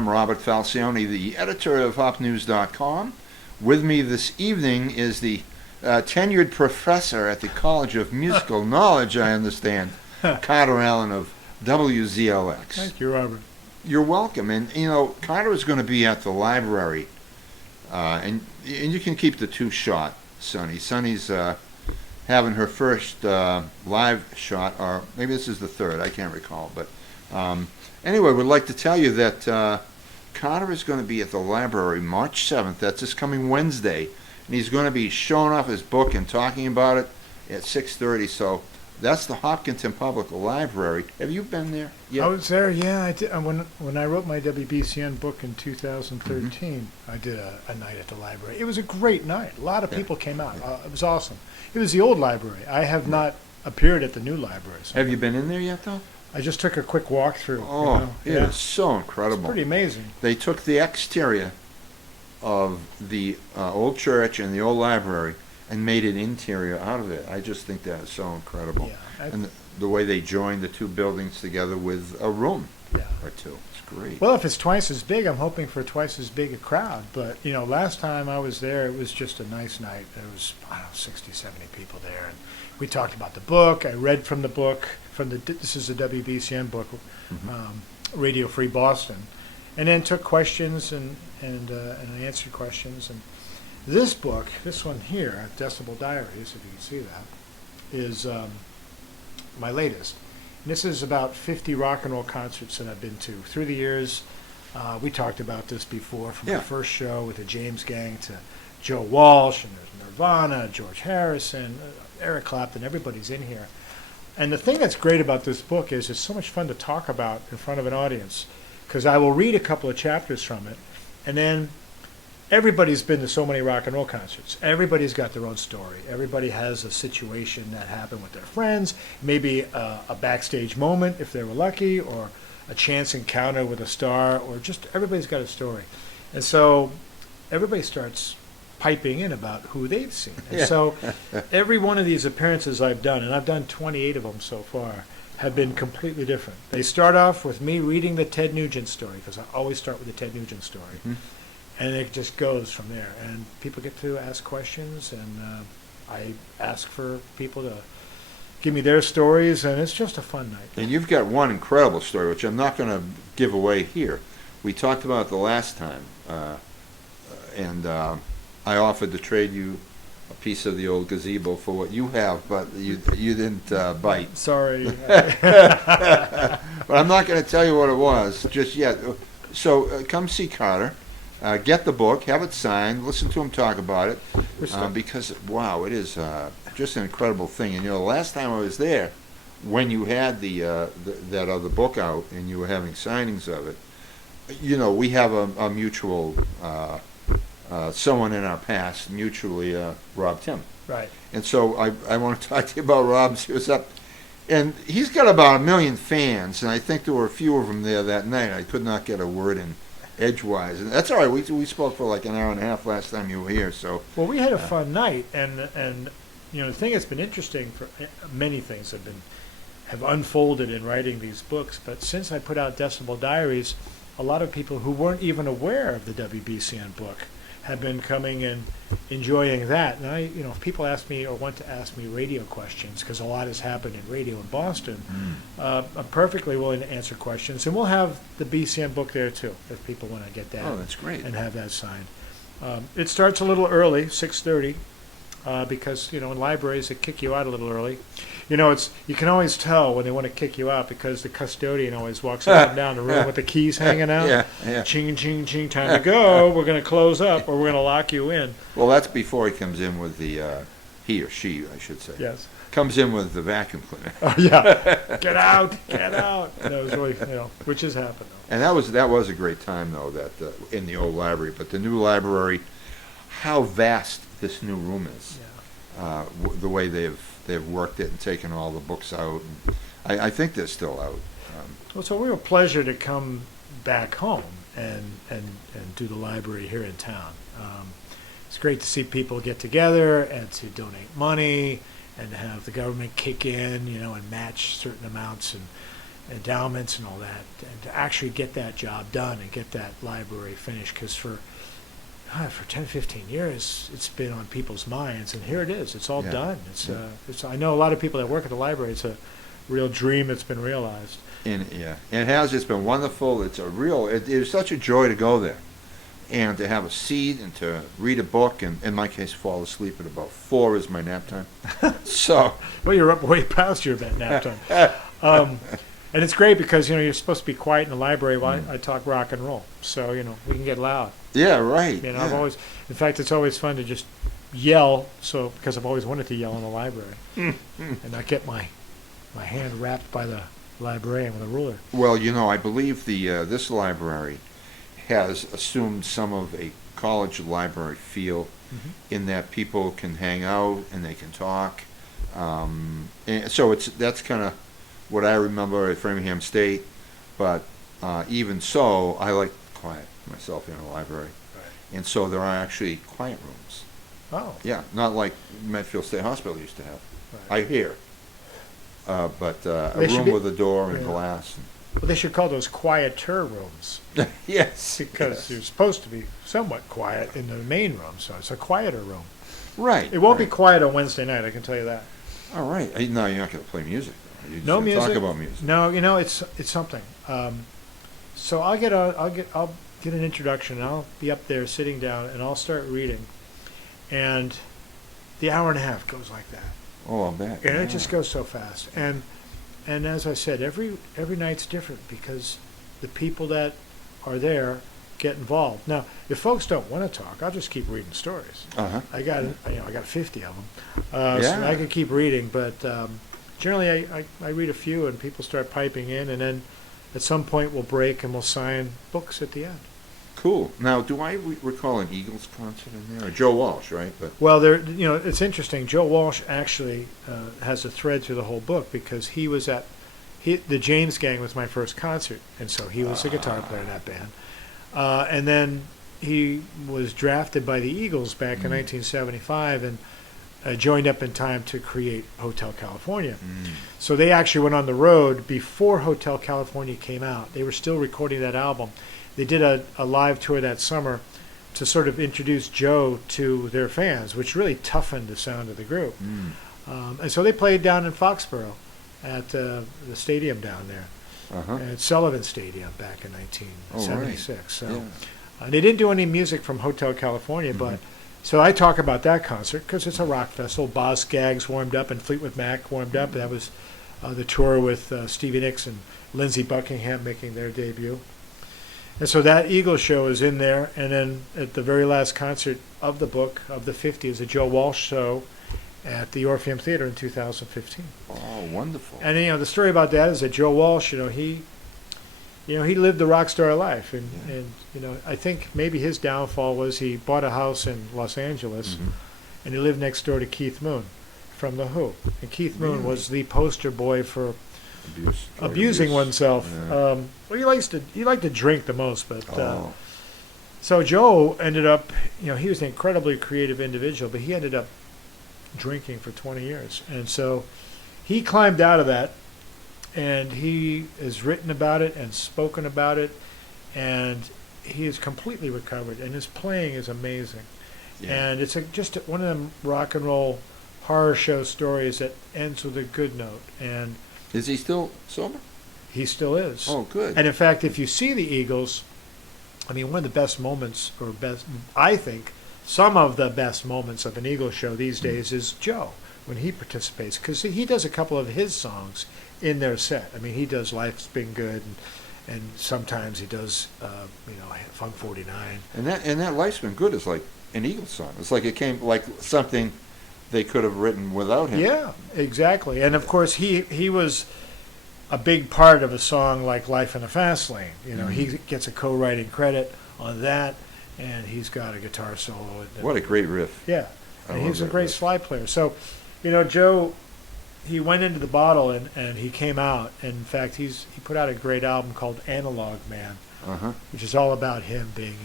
I'm Robert Falcione, the editor of HopNews.com. With me this evening is the tenured professor at the College of Musical Knowledge, I understand, Carter Allen of WZLX. Thank you, Robert. You're welcome. And, you know, Carter is going to be at the library, and you can keep the two shot, Sonny. Sonny's having her first live shot, or maybe this is the third, I can't recall. But anyway, we'd like to tell you that Carter is going to be at the library March 7th. That's this coming Wednesday. And he's going to be showing off his book and talking about it at 6:30. So that's the Hopkinton Public Library. Have you been there yet? I was there, yeah. I did. When I wrote my WBCN book in 2013, I did a night at the library. It was a great night. A lot of people came out. It was awesome. It was the old library. I have not appeared at the new library. So Have you been in there yet, though? I just took a quick walk through. Oh, it is so incredible. It's pretty amazing. They took the exterior of the old church and the old library and made an interior out of it. I just think that is so incredible. Yeah, And the way they joined the two buildings together with a room yeah. or two. It's great. Well, if it's twice as big, I'm hoping for twice as big a crowd. But, you know, last time I was there, it was just a nice night. There was, 60, 70 people there. And we talked about the book. I read from the book. This is a WBCN book, Radio Free Boston. And then took questions and I answered questions. And this book, this one here, Decibel Diaries, if you can see that, is my latest. And this is about 50 rock and roll concerts that I've been to. Through the years, we talked about this before, from the first show with the James Gang to Joe Walsh, and there's Nirvana, George Harrison, Eric Clapton, everybody's in here. And the thing that's great about this book is it's so much fun to talk about in front of an audience, because I will read a couple of chapters from it, and then everybody's been to so many rock and roll concerts. Everybody's got their own story. Everybody has a situation that happened with their friends, maybe a backstage moment if they were lucky, or a chance encounter with a star, or just everybody's got a story. And so everybody starts piping in about who they've seen. And so every one of these appearances I've done, and I've done 28 of them so far, have been completely different. They start off with me reading the Ted Nugent story, because I always start with the Ted Nugent story. And it just goes from there. And people get to ask questions, and I ask for people to give me their stories, and it's just a fun night. And you've got one incredible story, which I'm not going to give away here. We talked about it the last time, and I offered to trade you a piece of the old gazebo for what you have, but you didn't bite. Sorry. But I'm not going to tell you what it was just yet. So come see Carter. Get the book, have it signed, listen to him talk about it, because, wow, it is just an incredible thing. And, you know, the last time I was there, when you had that other book out and you were having signings of it, you know, we have a mutual, someone in our past, mutually, Rob Tim. Right. And so I want to talk to you about Rob. He was up, and he's got about 1 million fans, and I think there were a few of them there that night. I could not get a word in edgewise, and that's all right. We spoke for like an hour and a half last time you were here. So well, we had a fun night, and you know, the thing that's been interesting for many things have unfolded in writing these books. But since I put out Decibel Diaries, a lot of people who weren't even aware of the WBCN book have been coming and enjoying that. And if people ask me or want to ask me radio questions, because a lot has happened in radio in Boston, I'm perfectly willing to answer questions. And we'll have the BCN book there too, if people want to get that. Oh, that's great. And have that signed. It starts a little early, 6:30, because, in libraries they kick you out a little early. You can always tell when they want to kick you out, because the custodian always walks up and down the room with the keys hanging out. Yeah. Ching, ching, ching, time to go. We're going to close up, or we're going to lock you in. Well, that's before he comes in with the, he or she, I should say. Yes. Comes in with the vacuum cleaner. Oh, yeah. Get out. And it was really, which has happened. And that was a great time, though, that in the old library. But the new library, how vast this new room is. Yeah. The way they've worked it and taken all the books out. And I think they're still out. Well, it's a real pleasure to come back home and do the library here in town. It's great to see people get together and to donate money and have the government kick in, and match certain amounts. endowments and all that, and to actually get that job done and get that library finished. Because for 10, 15 years, it's been on people's minds, and here it is. It's all Yeah. done. Yeah. I know a lot of people that work at the library. It's a real dream that's been realized. And yeah, and it has just been wonderful. It's it is such a joy to go there and to have a seat and to read a book, and in my case, fall asleep at about 4 is my nap time. So, Well, you're up way past your nap time. And it's great because, you're supposed to be quiet in the library while I talk rock and roll. So, we can get loud. yeah, right. I've in fact, it's always fun to just yell. So, because I've always wanted to yell in the library and not get my hand wrapped by the librarian with a ruler. Well, I believe this library has assumed some of a college library feel in that people can hang out and they can talk. And so that's kind of what I remember at Framingham State. But even so, I like quiet myself in a library. Right. And so there are actually quiet rooms. Oh. Yeah, not like Medfield State Hospital used to have. Right. I hear. But a They should room be- with a door and yeah. glass. Well, they should call those quieter rooms Yes. because yes. you're supposed to be somewhat quiet in the main room. So it's a quieter room. Right. It won't be right. quiet on Wednesday night, I can tell you that. All right. No, you're not going to play music. Though. You're just No gonna music. Talk about music. No, it's something. So I'll get an introduction, and I'll be up there sitting down, and I'll start reading, and the hour and a half goes like that, Oh, I'll bet. and yeah. it just goes so fast. And as I said, every night's different because the people that are there get involved. Now, if folks don't want to talk, I'll just keep reading stories. Uh-huh. I got 50 of them, Yeah. so I could keep reading. But generally, I read a few, and people start piping in, and then at some point we'll break and we'll sign books at the end. Cool. Now, do I recall an Eagles concert in there? Or Joe Walsh, right? But Well, it's interesting. Joe Walsh actually has a thread through the whole book because he was the James Gang was my first concert, and so he was a guitar player in that band. And then he was drafted by the Eagles back in 1975 and joined up in time to create Hotel California. So they actually went on the road before Hotel California came out. They were still recording that album. They did a live tour that summer to sort of introduce Joe to their fans, which really toughened the sound of the group. And so they played down in Foxborough at the stadium down there, uh-huh. at Sullivan Stadium back in 1976. So Yeah. they didn't do any music from Hotel California, but so I talk about that concert because it's a rock festival. Boz Scaggs warmed up and Fleetwood Mac warmed up. That was the tour with Stevie Nicks and Lindsey Buckingham making their debut. And so that Eagles show is in there. And then at the very last concert of the book, of the 50, is a Joe Walsh show at the Orpheum Theater in 2015. Oh, wonderful. And the story about that is that Joe Walsh, he lived the rock star life, and I think maybe his downfall was he bought a house in Los Angeles, and he lived next door to Keith Moon from The Who, and Keith Moon was the poster boy for abusing oneself. Yeah. Well, he liked to drink the most, but Oh. so Joe ended up, he was an incredibly creative individual, but he ended up drinking for 20 years, and so he climbed out of that. And he has written about it and spoken about it, and he is completely recovered. And his playing is amazing. Yeah. And it's just one of them rock and roll horror show stories that ends with a good note. And Is he still sober? he still is. Oh, good. And in fact, if you see the Eagles, one of the best moments, I think, some of the best moments of an Eagles show these days is Joe when he participates, because he does a couple of his songs in their set. He does Life's Been Good, and sometimes he does, Funk 49. And that Life's Been Good is like an Eagles song. It's like it came like something they could have written without him. Yeah, exactly. And of course, he was a big part of a song like Life in a Fast Lane. He gets a co-writing credit on that, and he's got a guitar solo. What a great riff. Yeah, I and love he's a that great riff. slide player. So, Joe, he went into the bottle and he came out. And in fact, he put out a great album called Analog Man, Uh-huh. which is all about him being,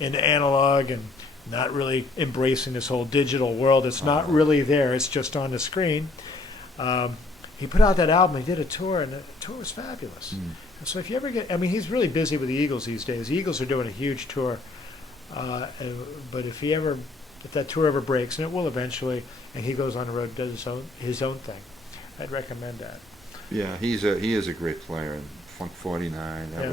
into analog and not really embracing this whole digital world. It's not really there. It's just on the screen. he put out that album. He did a tour, and the tour was fabulous. Mm. And so if you ever get, I mean, he's really busy with the Eagles these days. The Eagles are doing a huge tour, but if that tour ever breaks, and it will eventually, and he goes on the road and does his own thing, I'd recommend that. Yeah, he is a great player. And Funk 49, Yeah. that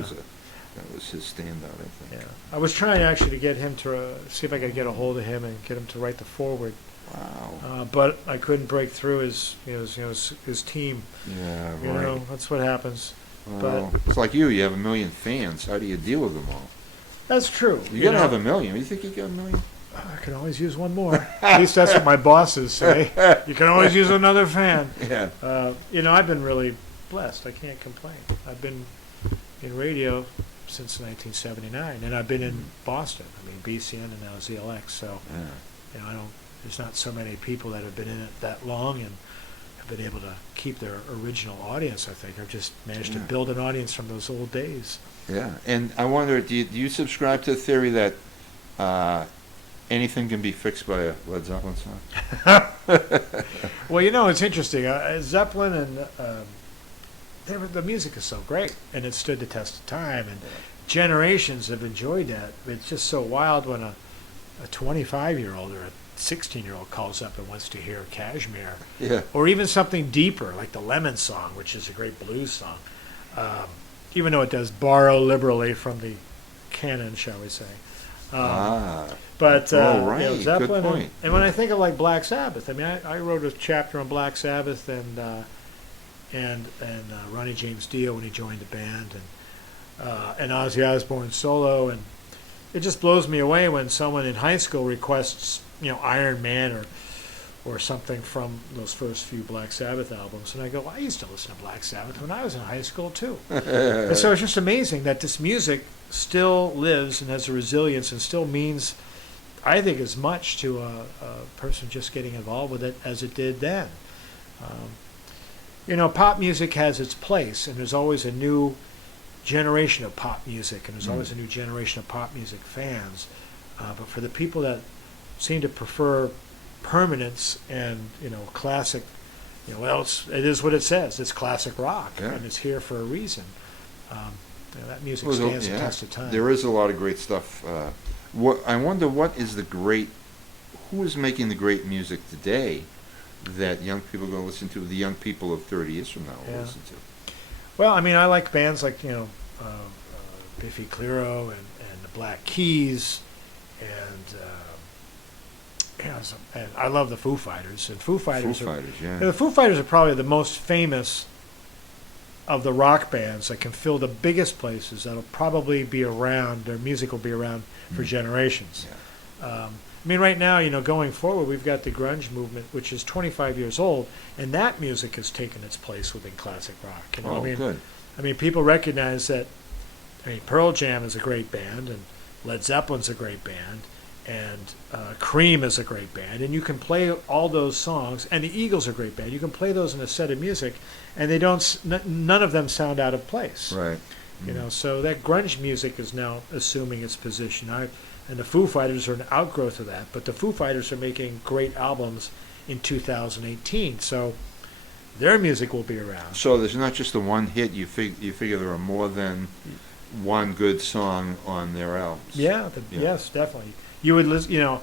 was his standout, I think. Yeah, I was trying actually to get him to see if I could get a hold of him and get him to write the foreword, Wow. but I couldn't break through his team. Yeah, You right. know, that's what happens. Well, it's like you have a million fans. How do you deal with them all? That's true. You gotta know. have a million. You think you got a million? I can always use one more. At least that's what my bosses say. You can always use another fan. Yeah. You know, I've been really blessed. I can't complain. I've been in radio since 1979, and I've been in Boston. I mean, BCN and now ZLX. So, Yeah. you know, there's not so many people that have been in it that long and have been able to keep their original audience. I think I've just managed to Yeah. build an audience from those old days. Yeah. And I wonder, do you subscribe to the theory that anything can be fixed by a Led Zeppelin song? Well, you know, it's interesting. Zeppelin and the music is so great, and it stood the test of time, and generations have enjoyed that. It's just so wild when a 25-year-old or a 16-year-old calls up and wants to hear Kashmir, Yeah. or even something deeper like the Lemon Song, which is a great blues song, even though it does borrow liberally from the canon, shall we say. But right. you know, Zeppelin, Good point. and when I think of like Black Sabbath, I mean, I wrote a chapter on Black Sabbath and Ronnie James Dio when he joined the band, and Ozzy Osbourne solo, and it just blows me away when someone in high school requests, you know, Iron Man or something from those first few Black Sabbath albums, and I go, well, I used to listen to Black Sabbath when I was in high school too. And so it's just amazing that this music still lives and has a resilience and still means, I think, as much to a person just getting involved with it as it did then. You know, pop music has its place, and there's always a new generation of pop music, and there's always a new generation of pop music fans. But for the people that seem to prefer permanence and, you know, classic, you know, well, it is what it says. It's classic rock, Yeah. and it's here for a reason. You know, that music Well, stands the yeah, test of time. there is a lot of great stuff. I wonder who is making the great music today that young people are going to listen to, the young people of 30 years from now will Yeah. listen to. Well, I mean, I like bands like, you know, Biffy Clyro and the Black Keys, and and I love the Foo Fighters. And Foo Fighters, yeah. the Foo Fighters are probably the most famous of the rock bands that can fill the biggest places. That'll probably be around. Their music will be around for generations. Yeah. I mean, right now, you know, going forward, we've got the grunge movement, which is 25 years old, and that music has taken its place within classic rock. You know, Oh, I mean, good. I mean, people recognize that. I mean, Pearl Jam is a great band, and Led Zeppelin's a great band, and Cream is a great band, and you can play all those songs. And the Eagles are a great band. You can play those in a set of music, and they don't. None of them sound out of place. Right. You know, so that grunge music is now assuming its position. And the Foo Fighters are an outgrowth of that, but the Foo Fighters are making great albums in 2018, so their music will be around. So there's not just the one hit. You figure there are more than one good song on their albums. Yeah, Yeah. Yes, definitely. You would listen, you know,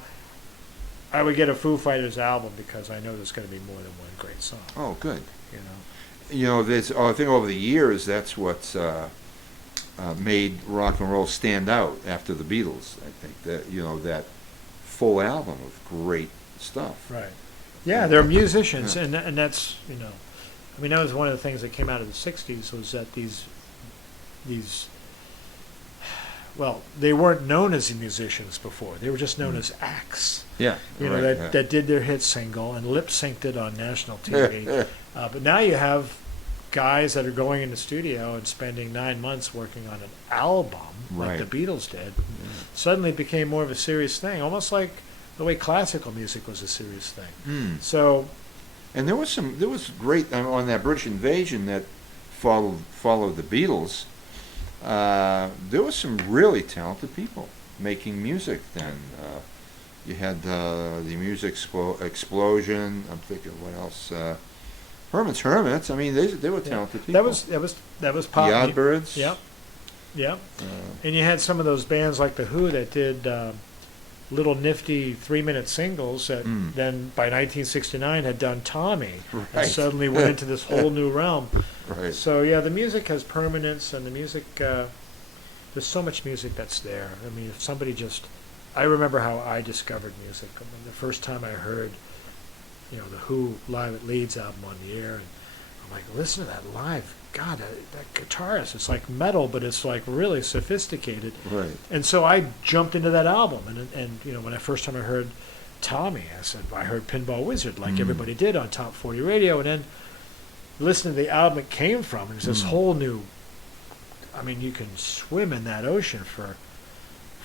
I would get a Foo Fighters album because I know there's going to be more than one great song. Oh, good. You know, You know, I think over the years that's what's made rock and roll stand out after the Beatles. I think that, you know, that full album of great stuff. right? Yeah, they're musicians, Yeah. and that's, you know, I mean, that was one of the things that came out of the '60s was that these, well, they weren't known as musicians before. They were just known as acts. Yeah. You know, right, that did their hit single and lip synced it on national TV. But now you have guys that are going in the studio and spending 9 months working on an album, like Right. the Beatles did. Suddenly it became more of a serious thing, almost like the way classical music was a serious thing. Hmm. So, And there was great on that British Invasion that followed the Beatles. There was some really talented people making music then. You had the Music Explosion. I'm thinking what else? Herman's Hermits. I mean, they were talented people. That was pop. The Yardbirds. Yep. Yep. Uh, And you had some of those bands like the Who that did little nifty 3-minute singles that then by 1969 had done Tommy and Right. suddenly went into this whole new realm. right. So yeah, the music has permanence, and the music there's so much music that's there. I mean, if somebody just, I remember how I discovered music. I mean, the first time I heard, the Who Live at Leeds album on the air, and I'm like, listen to that live. God, that guitarist, it's like metal, but it's like really sophisticated. Right. And so I jumped into that album, and when I first time I heard Tommy, I said, I heard Pinball Wizard, like everybody did on Top 40 Radio, and then listening to the album it came from, and it's this whole new, I mean, you can swim in that ocean for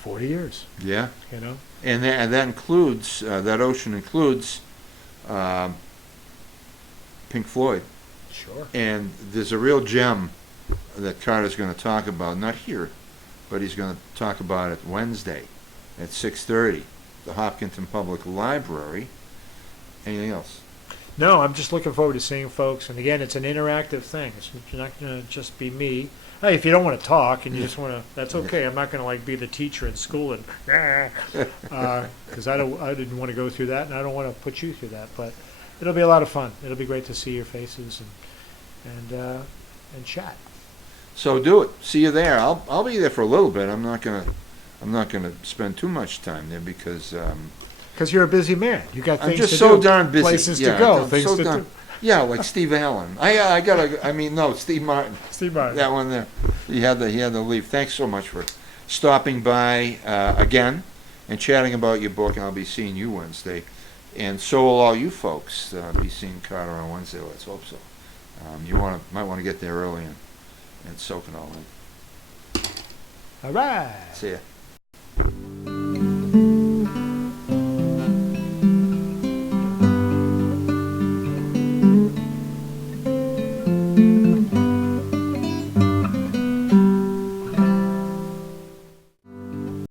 40 years, Yeah. And And that includes, that ocean includes Pink Floyd. Sure. And there's a real gem that Carter's going to talk about, not here, but he's going to talk about it Wednesday at 6:30, the Hopkinton Public Library. Anything else? No, I'm just looking forward to seeing folks, and again, it's an interactive thing. It's not going to just be me. Hey, if you don't want to talk and you just want to, that's okay. I'm not going to like be the teacher in school and because I didn't want to go through that, and I don't want to put you through that. But it'll be a lot of fun. It'll be great to see your faces and chat. So do it. See you there. I'll be there for a little bit. I'm not gonna spend too much time there because Because you're a busy man. You got I'm things just to so do, darn busy. places Yeah, to go, I'm things so to darn- do. Yeah, like Steve Allen. No, Steve Martin. Steve Martin. That one there. He had to leave. Thanks so much for stopping by again and chatting about your book. And I'll be seeing you Wednesday, and so will all you folks be seeing Carter on Wednesday. Let's hope so. You might want to get there early and soak it all in. All right. See ya.